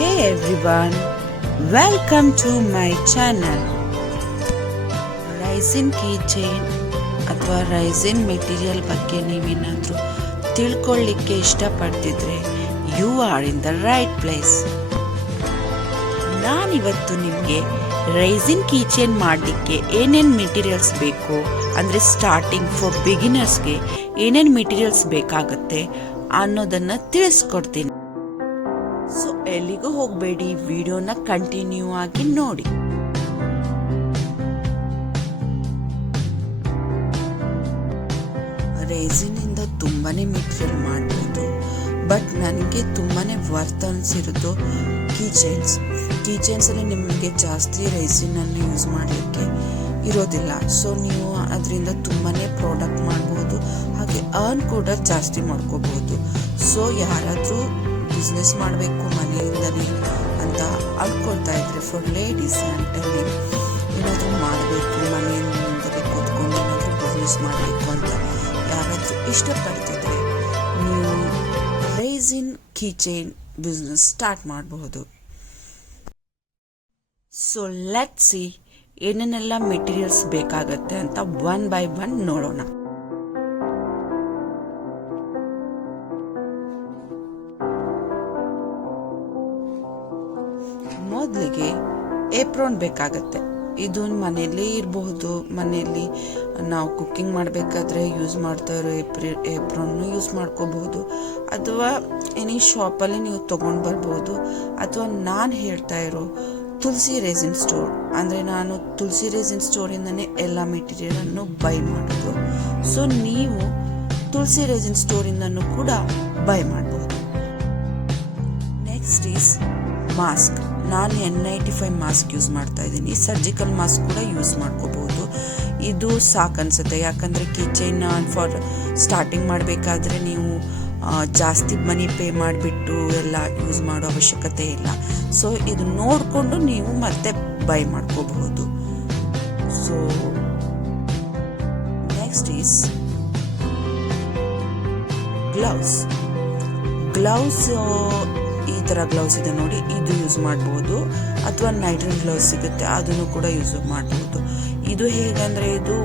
Hey everyone, welcome to my channel. Resin key chain ಅಥವಾ resin material ಬಗ್ಗೆ ನೀವೇನಾದರೂ ತಿಳ್ಕೊಳ್ಳಿಕ್ಕೆ ಇಷ್ಟಪಡ್ತಿದ್ರೆ you are in the right place. ನಾನಿವತ್ತು ನಿಮಗೆ ರೈಸಿನ್ ಕೀ ಚೈನ್ ಮಾಡಲಿಕ್ಕೆ ಏನೇನು ಮೆಟೀರಿಯಲ್ಸ್ ಬೇಕು, ಅಂದರೆ ಸ್ಟಾರ್ಟಿಂಗ್ ಫಾರ್ ಬಿಗಿನರ್ಸ್ಗೆ ಏನೇನು ಮೆಟೀರಿಯಲ್ಸ್ ಬೇಕಾಗುತ್ತೆ ಅನ್ನೋದನ್ನು ತಿಳಿಸ್ಕೊಡ್ತೀನಿ. ಸೊ ಎಲ್ಲಿಗೂ ಹೋಗಬೇಡಿ, ವಿಡಿಯೋನ ಕಂಟಿನ್ಯೂ ಆಗಿ ನೋಡಿ. ರೇಸಿನಿಂದ ತುಂಬಾನೇ ಮೆಟೀರಿಯಲ್ ಮಾಡ್ಬೋದು, ಬಟ್ ನನಗೆ ತುಂಬಾನೇ ವರ್ತ್ ಅನಿಸಿರೋದು ಕೀಚೈನ್ಸಲ್ಲಿ ನಿಮಗೆ ಜಾಸ್ತಿ ರೇಸಿನನ್ನು ಯೂಸ್ ಮಾಡಲಿಕ್ಕೆ ಇರೋದಿಲ್ಲ. ಸೊ ನೀವು ಅದರಿಂದ ತುಂಬಾನೇ ಪ್ರಾಡಕ್ಟ್ ಮಾಡ್ಬೋದು, ಹಾಗೆ ಅರ್ನ್ ಕೂಡ ಜಾಸ್ತಿ ಮಾಡ್ಕೋಬಹುದು. ಸೊ ಯಾರಾದರೂ ಬಿಸ್ನೆಸ್ ಮಾಡಬೇಕು ಮನೆಯಿಂದನೇ ಅಂತ ಅಂದ್ಕೊಳ್ತಾ ಇದ್ರೆ, ಫಾರ್ ಲೇಡೀಸ್ ಅಂತೇಳಿ ಏನಾದರೂ ಮಾಡಬೇಕು, ಮನೆಯಿಂದಲೇ ಕೂತ್ಕೊಂಡು ಏನಾದರೂ ಬಿಸ್ನೆಸ್ ಮಾಡಬೇಕು ಅಂತ ಯಾರಾದರೂ ಇಷ್ಟಪಡ್ತಿದ್ರೆ ನೀವು ರೈಸಿನ್ ಕೀಚೈನ್ ಬಿಸ್ನೆಸ್ ಸ್ಟಾರ್ಟ್ ಮಾಡಬಹುದು. ಸೊ ಲೆಟ್ಸ್ ಸಿ ಏನೇನೆಲ್ಲ ಮೆಟೀರಿಯಲ್ಸ್ ಬೇಕಾಗತ್ತೆ ಅಂತ ಒನ್ ಬೈ ಒನ್ ನೋಡೋಣ. ಮೊದಲಿಗೆ ಏಪ್ರೋನ್ ಬೇಕಾಗತ್ತೆ. ಇದು ಮನೆಯಲ್ಲೇ ಇರಬಹುದು, ಮನೆಯಲ್ಲಿ ನಾವು ಕುಕ್ಕಿಂಗ್ ಮಾಡಬೇಕಾದ್ರೆ ಯೂಸ್ ಮಾಡ್ತಾ ಇರೋ ಏಪ್ರೋನ್ನು ಯೂಸ್ ಮಾಡ್ಕೋಬಹುದು, ಅಥವಾ ಎನಿ ಶಾಪಲ್ಲಿ ನೀವು ತೊಗೊಂಡು ಬರ್ಬೋದು. ಅಥವಾ ನಾನು ಹೇಳ್ತಾ ಇರೋ ತುಳಸಿ ರೇಸಿನ್ ಸ್ಟೋರ್, ಅಂದರೆ ನಾನು ತುಳಸಿ ರೇಸಿನ್ ಸ್ಟೋರಿಂದನೇ ಎಲ್ಲ ಮೆಟೀರಿಯಲನ್ನು ಬೈ ಮಾಡೋದು. ಸೊ ನೀವು ತುಳಸಿ ರೇಸಿನ್ ಸ್ಟೋರಿಂದನೂ ಕೂಡ ಬೈ ಮಾಡಬಹುದು. Next is mask. ನಾನು N95 ಮಾಸ್ಕ್ ಯೂಸ್ ಮಾಡ್ತಾ ಇದ್ದೀನಿ. ಸರ್ಜಿಕಲ್ ಮಾಸ್ಕ್ ಕೂಡ ಯೂಸ್ ಮಾಡ್ಕೋಬಹುದು. ಇದು ಸಾಕನ್ಸುತ್ತೆ, ಯಾಕಂದರೆ ಕಿಚನ್ ಫಾರ್ ಸ್ಟಾರ್ಟಿಂಗ್ ಮಾಡಬೇಕಾದ್ರೆ ನೀವು ಜಾಸ್ತಿ ಮನಿ ಪೇ ಮಾಡಿಬಿಟ್ಟು ಎಲ್ಲ ಯೂಸ್ ಮಾಡೋ ಅವಶ್ಯಕತೆ ಇಲ್ಲ. ಸೊ ಇದು ನೋಡಿಕೊಂಡು ನೀವು ಮತ್ತೆ ಬೈ ಮಾಡ್ಕೋಬಹುದು. So next is gloves. ಈ ಥರ ಗ್ಲೌಸ್ ಇದೆ ನೋಡಿ, ಇದು ಯೂಸ್ ಮಾಡ್ಬೋದು. ಅಥವಾ ನೈಟ್ರಲ್ ಗ್ಲೌಸ್ ಸಿಗುತ್ತೆ, ಅದನ್ನು ಕೂಡ ಯೂಸ್ ಮಾಡ್ಬೋದು. ಇದು ಹೇಗಂದರೆ ಇದು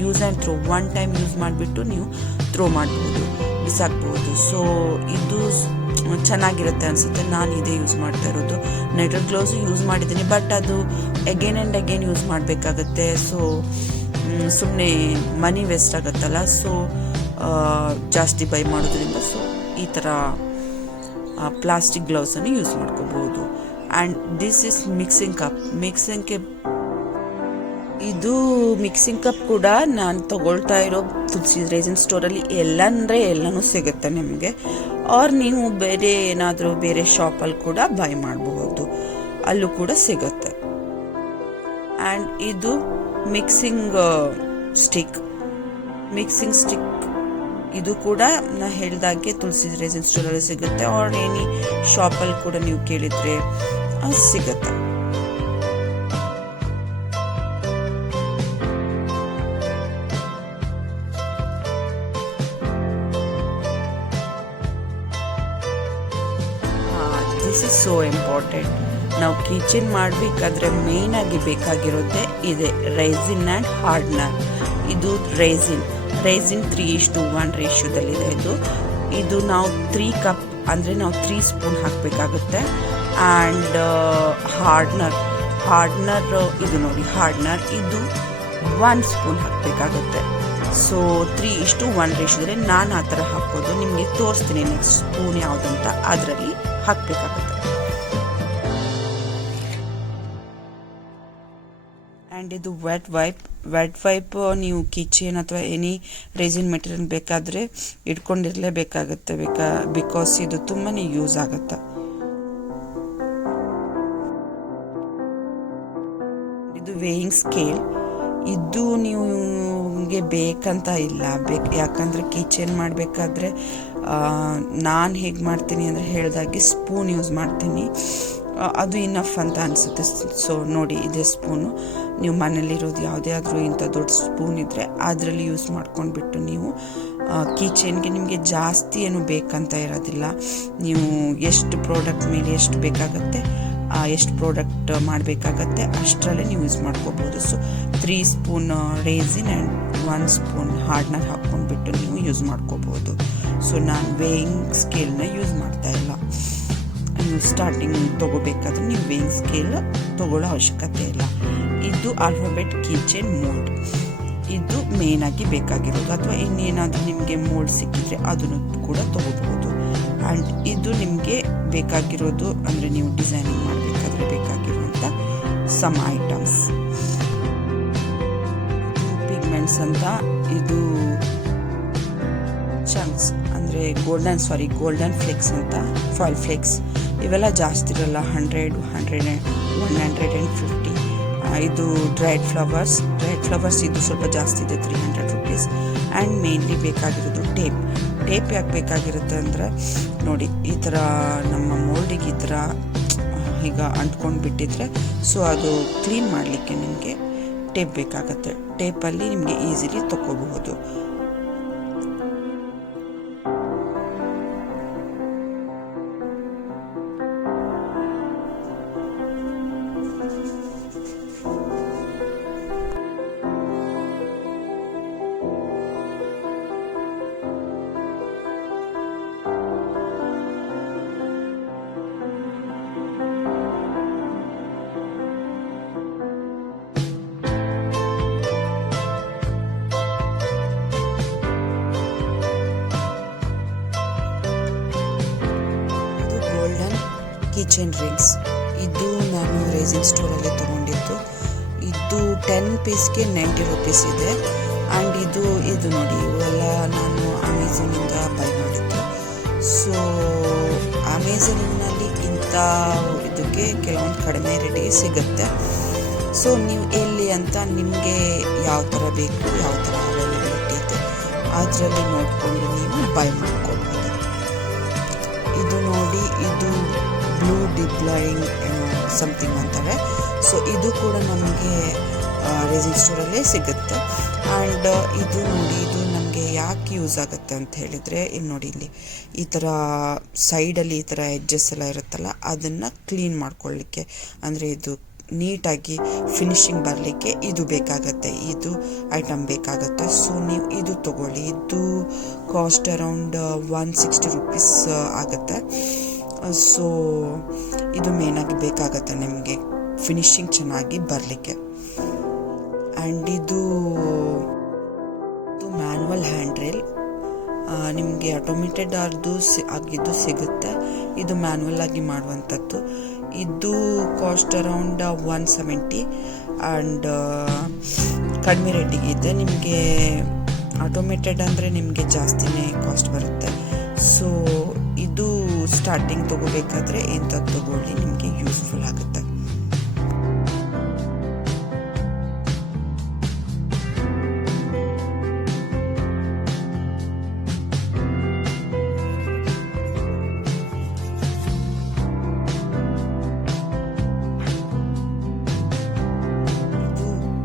use and throw, one time use ಮಾಡಿಬಿಟ್ಟು ನೀವು ಥ್ರೋ ಮಾಡ್ಬೋದು, ಬಿಸಾಕ್ಬೋದು. ಸೊ ಇದು ಚೆನ್ನಾಗಿರುತ್ತೆ ಅನಿಸುತ್ತೆ. ನಾನು ಇದೇ ಯೂಸ್ ಮಾಡ್ತಾ ಇರೋದು. ನೈಟ್ರಲ್ ಗ್ಲೌಸು ಯೂಸ್ ಮಾಡಿದ್ದೀನಿ, ಬಟ್ ಅದು ಅಗೇನ್ ಆ್ಯಂಡ್ ಅಗೇನ್ ಯೂಸ್ ಮಾಡಬೇಕಾಗತ್ತೆ. ಸೊ ಸುಮ್ಮನೆ ಮನಿ ವೇಸ್ಟ್ ಆಗುತ್ತಲ್ಲ. ಸೊ ಜಾಸ್ತಿ ಬೈ ಮಾಡೋದ್ರಿಂದ ಸೊ ಈ ಥರ ಪ್ಲಾಸ್ಟಿಕ್ ಗ್ಲೌಸನ್ನು ಯೂಸ್ ಮಾಡ್ಕೋಬಹುದು. And this is mixing cup. ಇದು ಮಿಕ್ಸಿಂಗ್ ಕಪ್ ಕೂಡ ನಾನು ತಗೊಳ್ತಾ ಇರೋ ತುಳಸಿ ರೇಸಿನ್ ಸ್ಟೋರಲ್ಲಿ ಎಲ್ಲನೂ ಸಿಗುತ್ತೆ ನಿಮಗೆ. ಆರ್ ನೀವು ಬೇರೆ ಏನಾದರೂ ಬೇರೆ ಶಾಪಲ್ಲಿ ಕೂಡ ಬೈ ಮಾಡಬಹುದು, ಅಲ್ಲೂ ಕೂಡ ಸಿಗುತ್ತೆ. ಆ್ಯಂಡ್ ಇದು ಮಿಕ್ಸಿಂಗ್ ಸ್ಟಿಕ್. ಇದು ಕೂಡ ನಾ ಹೇಳಿದಾಗೆ ತುಳಸಿ ರೇಸಿನ್ ಸ್ಟೋರಲ್ಲಿ ಸಿಗುತ್ತೆ, ಆರ್ ಎನಿ ಶಾಪಲ್ಲಿ ಕೂಡ ನೀವು ಕೇಳಿದರೆ ಸಿಗುತ್ತೆ. This is so important. ನಾವು ಕಿಚನ್ ಮಾಡಬೇಕಾದ್ರೆ ಮೇನ್ ಆಗಿ ಬೇಕಾಗಿರೋದೇ ಇದೆ ರೈಸಿನ್ ಆ್ಯಂಡ್ ಹಾರ್ಡ್ನರ್. ಇದು ರೇಸಿನ್ 3:1 ರೇಷಿಯೋದಲ್ಲಿದೆ. ಇದು ನಾವು 3 ಕಪ್ ಅಂದರೆ ನಾವು 3 ಸ್ಪೂನ್ ಹಾಕಬೇಕಾಗುತ್ತೆ. ಆ್ಯಂಡ್ ಹಾರ್ಡ್ನರ್ ಇದು ನೋಡಿ, ಹಾರ್ಡ್ನರ್ ಇದು 1 ಸ್ಪೂನ್ ಹಾಕಬೇಕಾಗುತ್ತೆ. ಸೊ 3:1 ರೇಷಿಯೋದಲ್ಲಿ ನಾನು ಆ ಥರ ಹಾಕೋದು. ನಿಮಗೆ ತೋರಿಸ್ತೀನಿ ನೆಕ್ಸ್ಟ್ ಸ್ಪೂನ್ ಯಾವುದಂತ, ಅದರಲ್ಲಿ ಹಾಕಬೇಕಾಗುತ್ತೆ. ಆ್ಯಂಡ್ ಇದು ವೆಟ್ ವೈಪ್ ನೀವು ಕಿಚನ್ ಅಥವಾ ಎನಿ ರೇಸಿನ್ ಮೆಟೀರಿಯಲ್ ಬೇಕಾದರೆ ಇಟ್ಕೊಂಡಿರಲೇಬೇಕಾಗುತ್ತೆ, ಬಿಕಾಸ್ ಇದು ತುಂಬಾ ಯೂಸ್ ಆಗುತ್ತೆ. ಇದು ವೇಯಿಂಗ್ ಸ್ಕೇಲ್. ಇದು ನಿಮಗೆ ಬೇಕಂತ ಇಲ್ಲ, ಯಾಕಂದರೆ ಕಿಚನ್ ಮಾಡಬೇಕಾದ್ರೆ ನಾನು ಹೇಗೆ ಮಾಡ್ತೀನಿ ಅಂದರೆ ಹೇಳಿದಾಗೆ ಸ್ಪೂನ್ ಯೂಸ್ ಮಾಡ್ತೀನಿ, ಅದು ಇನಫ್ ಅಂತ ಅನಿಸುತ್ತೆ. ಸೊ ನೋಡಿ, ಇದೇ ಸ್ಪೂನು. ನೀವು ಮನೇಲಿರೋದು ಯಾವುದೇ ಆದರೂ ಇಂಥ ದೊಡ್ಡ ಸ್ಪೂನ್ ಇದ್ದರೆ ಅದರಲ್ಲಿ ಯೂಸ್ ಮಾಡ್ಕೊಂಡ್ಬಿಟ್ಟು ನೀವು ಕೀಚೈನ್ಗೆ ನಿಮಗೆ ಜಾಸ್ತಿ ಏನು ಬೇಕಂತ ಇರೋದಿಲ್ಲ. ನೀವು ಎಷ್ಟು ಪ್ರಾಡಕ್ಟ್ ಮೇಲೆ ಎಷ್ಟು ಬೇಕಾಗತ್ತೆ, ಎಷ್ಟು ಪ್ರಾಡಕ್ಟ್ ಮಾಡಬೇಕಾಗತ್ತೆ ಅಷ್ಟರಲ್ಲೇ ನೀವು ಯೂಸ್ ಮಾಡ್ಕೋಬೋದು. So 3 spoon resin and 1 spoon hardener ಹಾಕ್ಕೊಂಡ್ಬಿಟ್ಟು ನೀವು ಯೂಸ್ ಮಾಡ್ಕೋಬೋದು. ಸೊ ನಾನು ವೇಯಿಂಗ್ ಸ್ಕೇಲ್ನ ಯೂಸ್ ಮಾಡ್ತಾ ಇಲ್ಲ. ನೀವು ಸ್ಟಾರ್ಟಿಂಗ್ ತೊಗೋಬೇಕಾದ್ರೆ ನೀವು ವೇಯಿಂಗ್ ಸ್ಕೇಲ್ ತೊಗೊಳ್ಳೋ ಅವಶ್ಯಕತೆ ಇಲ್ಲ. ಇದು ಆಲ್ಫಾಬೆಟ್ ಕೀಚೈನ್ ಮೋಲ್ಡ್, ಇದು ಮೇನ್ ಆಗಿ ಬೇಕಾಗಿರೋದು. ಅಥವಾ ಇನ್ನೇನಾದರೂ ನಿಮಗೆ ಮೋಲ್ಡ್ ಸಿಕ್ಕಿದ್ರೆ ಅದನ್ನು ಕೂಡ ತೊಗೋಬಹುದು. ಆ್ಯಂಡ್ ಇದು ನಿಮಗೆ ಬೇಕಾಗಿರೋದು ಅಂದರೆ ನೀವು ಡಿಸೈನಿಂಗ್ ಮಾಡಬೇಕಾದ್ರೆ ಬೇಕಾಗಿರುವಂಥ ಸಮ್ ಐಟಮ್ಸ್. ಪಿಗ್ಮೆಂಟ್ಸ್ ಅಂತ ಇದು ಚಂಕ್ಸ್ ಅಂದರೆ ಗೋಲ್ಡನ್ ಫ್ಲೇಕ್ಸ್ ಅಂತ, ಫಾಯಿಲ್ ಫ್ಲೇಕ್ಸ್ ಇವೆಲ್ಲ ಜಾಸ್ತಿ ಇರಲ್ಲ. 100, 150. ಇದು ಡ್ರೈಡ್ ಫ್ಲವರ್ಸ್ ಇದು ಸ್ವಲ್ಪ ಜಾಸ್ತಿ ಇದೆ, 300 ರುಪೀಸ್. ಆ್ಯಂಡ್ ಮೇನ್ಲಿ ಬೇಕಾಗಿರೋದು ಟೇಪ್ ಯಾಕೆ ಬೇಕಾಗಿರುತ್ತೆ ಅಂದರೆ ನೋಡಿ, ಈ ಥರ ನಮ್ಮ ಮೋಲ್ಡಿಗೆ ಈ ಥರ ಈಗ ಅಂಟ್ಕೊಂಡು ಬಿಟ್ಟಿದ್ರೆ ಸೊ ಅದು ಕ್ಲೀನ್ ಮಾಡಲಿಕ್ಕೆ ನಿಮಗೆ ಟೇಪ್ ಬೇಕಾಗುತ್ತೆ. ಟೇಪಲ್ಲಿ ನಿಮಗೆ ಈಸಿಲಿ ತಗೋಬಹುದು. ಕಿಚನ್ ರಿಂಗ್ಸ್ ಇದು ನಾನು ರೇಸಿನ್ ಸ್ಟೋರಲ್ಲಿ ತೊಗೊಂಡಿದ್ದು. ಇದು 10 ಪೀಸ್ಗೆ 90 ರುಪೀಸ್ ಇದೆ. ಆ್ಯಂಡ್ ಇದು ನೋಡಿ, ಇವೆಲ್ಲ ನಾನು ಅಮೆಝಾನಿಂದ ಬೈ ಮಾಡಿದ್ದು. ಸೊ ಅಮೆಝಾನಿನಲ್ಲಿ ಇಂಥ ಇದಕ್ಕೆ ಕೆಲವೊಂದು ಕಡಿಮೆ ರೇಟಿಗೆ ಸಿಗುತ್ತೆ. ಸೊ ನೀವು ಎಲ್ಲಿ ಅಂತ ನಿಮಗೆ ಯಾವ ಥರ ಬೇಕು, ಯಾವ ಥರ ಅವೈಲೇಬಿಲಿಟಿ ಇದೆ ಅದರಲ್ಲಿ ನೋಡಿಕೊಂಡು ನೀವು ಬೈ ಮಾಡ್ಕೊಳ್ಬೋದು. ಇದು ನೋಡಿ, ಇದು ಬ್ಲೂ ಡಿಪ್ಲೈಯಿಂಗ್ ಸಮಥಿಂಗ್ ಅಂತಾರೆ. ಸೊ ಇದು ಕೂಡ ನಮಗೆ ರೇಸಿನ್ ಸ್ಟೋರಲ್ಲೇ ಸಿಗುತ್ತೆ. ಆ್ಯಂಡ್ ಇದು ನೋಡಿ, ಇದು ನಮಗೆ ಯಾಕೆ ಯೂಸ್ ಆಗುತ್ತೆ ಅಂತ ಹೇಳಿದರೆ, ಇಲ್ಲಿ ನೋಡಿ, ಇಲ್ಲಿ ಈ ಥರ ಸೈಡಲ್ಲಿ ಈ ಥರ ಎಡ್ಜಸ್ ಎಲ್ಲ ಇರುತ್ತಲ್ಲ ಅದನ್ನು ಕ್ಲೀನ್ ಮಾಡ್ಕೊಳ್ಳಿಕ್ಕೆ, ಅಂದರೆ ಇದು ನೀಟಾಗಿ ಫಿನಿಶಿಂಗ್ ಬರಲಿಕ್ಕೆ ಇದು ಬೇಕಾಗತ್ತೆ, ಇದು ಐಟಮ್ ಬೇಕಾಗತ್ತೆ. ಸೊ ನೀವು ಇದು ತಗೊಳ್ಳಿ. ಇದು ಕಾಸ್ಟ್ ಅರೌಂಡ್ 160 ರುಪೀಸ್ ಆಗುತ್ತೆ. ಸೊ ಇದು ಮೇನಾಗಿ ಬೇಕಾಗತ್ತೆ ನಿಮಗೆ ಫಿನಿಶಿಂಗ್ ಚೆನ್ನಾಗಿ ಬರಲಿಕ್ಕೆ. ಆ್ಯಂಡ್ ಇದು ಮ್ಯಾನ್ಯುವಲ್ ಹ್ಯಾಂಡ್ ರೇಲ್, ನಿಮಗೆ ಆಟೋಮೇಟೆಡ್ ಆಗಿದ್ದು ಸಿಗುತ್ತೆ. ಇದು ಮ್ಯಾನ್ಯುವಲ್ ಆಗಿ ಮಾಡುವಂಥದ್ದು. ಇದು ಕಾಸ್ಟ್ ಅರೌಂಡ್ 170 ಆ್ಯಂಡ್ ಕಡಿಮೆ ರೇಟಿಗೆ ಇದೆ. ನಿಮಗೆ ಆಟೋಮೇಟೆಡ್ ಅಂದರೆ ನಿಮಗೆ ಜಾಸ್ತಿನೇ ಕಾಸ್ಟ್ ಬರುತ್ತೆ. ಸೊ ಇದು ಸ್ಟಾರ್ಟಿಂಗ್ ತೊಗೋಬೇಕಾದ್ರೆ ಇಂಥದ್ದು ತೊಗೊಳ್ಳಿ, ನಿಮಗೆ ಯೂಸ್ಫುಲ್ ಆಗುತ್ತೆ.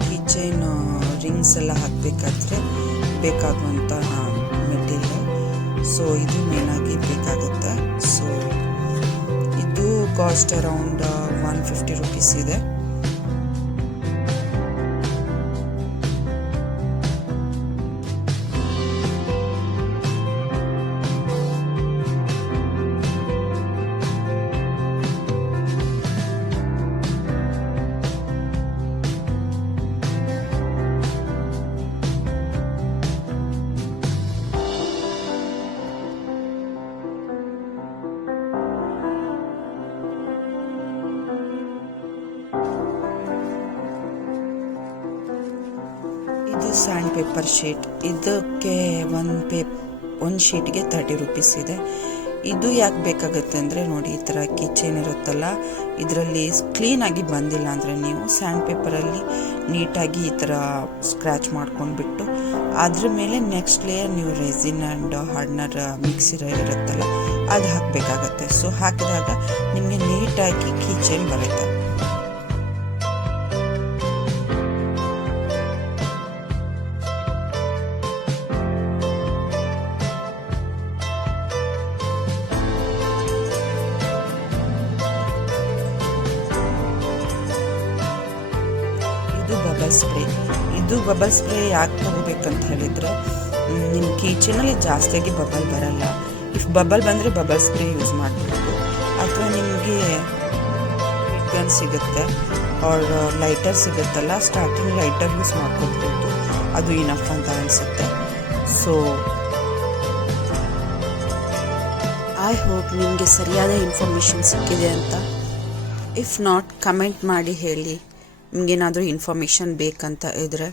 ಕಿಚನ್ ರಿಂಗ್ಸ್ ಎಲ್ಲ ಹಾಕಬೇಕಾದ್ರೆ ಬೇಕಾಗುವಂಥ ಮೆಟೀರಿಯಲ್. ಸೊ ಇದು ಮೇನಾಗಿ ಬೇಕಾಗುತ್ತೆ. ಸೊ ಇದು ಕಾಸ್ಟ್ ಅರೌಂಡ್ 150 ರುಪೀಸ್ ಇದೆ. ಇದು ಸ್ಯಾಂಡ್ ಪೇಪರ್ ಶೀಟ್. ಇದಕ್ಕೆ ಒಂದು ಶೀಟ್ಗೆ 30 ರುಪೀಸ್ ಇದೆ. ಇದು ಯಾಕೆ ಬೇಕಾಗುತ್ತೆ ಅಂದರೆ ನೋಡಿ, ಈ ಥರ ಕಿಚನ್ ಇರುತ್ತಲ್ಲ, ಇದರಲ್ಲಿ ಕ್ಲೀನಾಗಿ ಬಂದಿಲ್ಲ ಅಂದರೆ ನೀವು ಸ್ಯಾಂಡ್ ಪೇಪರಲ್ಲಿ ನೀಟಾಗಿ ಈ ಥರ ಸ್ಕ್ರ್ಯಾಚ್ ಮಾಡ್ಕೊಂಡ್ಬಿಟ್ಟು ಅದ್ರ ಮೇಲೆ ನೆಕ್ಸ್ಟ್ ಲೇಯರ್ ನೀವು ರೆಸಿನ್ ಆ್ಯಂಡ್ ಹಾರ್ಡ್ನರ್ ಮಿಕ್ಸ್ ಇರುತ್ತಲ್ಲ ಅದು ಹಾಕಬೇಕಾಗತ್ತೆ. ಸೊ ಹಾಕಿದಾಗ ನಿಮಗೆ ನೀಟಾಗಿ ಕಿಚನ್ ಬರುತ್ತೆ. Bubble spray. ಇದು ಬಬಲ್ ಸ್ಪ್ರೇ ಯಾಕೆ ತಗೋಬೇಕಂತ ಹೇಳಿದರೆ ನಿಮ್ಮ ಕಿಚನಲ್ಲಿ ಜಾಸ್ತಿಯಾಗಿ ಬಬಲ್ ಬರಲ್ಲ. ಇಫ್ ಬಬಲ್ ಬಂದರೆ ಬಬಲ್ ಸ್ಪ್ರೇ ಯೂಸ್ ಮಾಡಬೇಕು. ಅಥವಾ ನಿಮಗೆ ಗನ್ ಸಿಗುತ್ತೆ ಆರ್ ಲೈಟರ್ ಸಿಗುತ್ತಲ್ಲ, ಸ್ಟಾರ್ಟಿಂಗ್ ಲೈಟರ್ ಯೂಸ್ ಮಾಡ್ಕೊಳ್ಬೋದು, ಅದು ಇನಫ್ ಅಂತ ಅನಿಸುತ್ತೆ. ಸೊ ಐ ಹೋಪ್ ನಿಮಗೆ ಸರಿಯಾದ ಇನ್ಫಾರ್ಮೇಷನ್ ಸಿಕ್ಕಿದೆ ಅಂತ. ಇಫ್ ನಾಟ್ ಕಮೆಂಟ್ ಮಾಡಿ ಹೇಳಿ ನಿಮಗೇನಾದರೂ ಇನ್ಫಾರ್ಮೇಷನ್ ಬೇಕಂತ ಇದ್ದರೆ.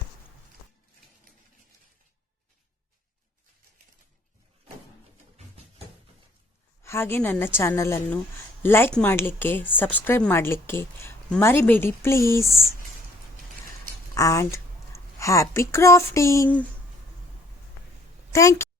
ಹಾಗೆ ನನ್ನ ಚಾನಲನ್ನು ಲೈಕ್ ಮಾಡಲಿಕ್ಕೆ, ಸಬ್ಸ್ಕ್ರೈಬ್ ಮಾಡಲಿಕ್ಕೆ ಮರಿಬೇಡಿ please. And happy crafting. Thank you.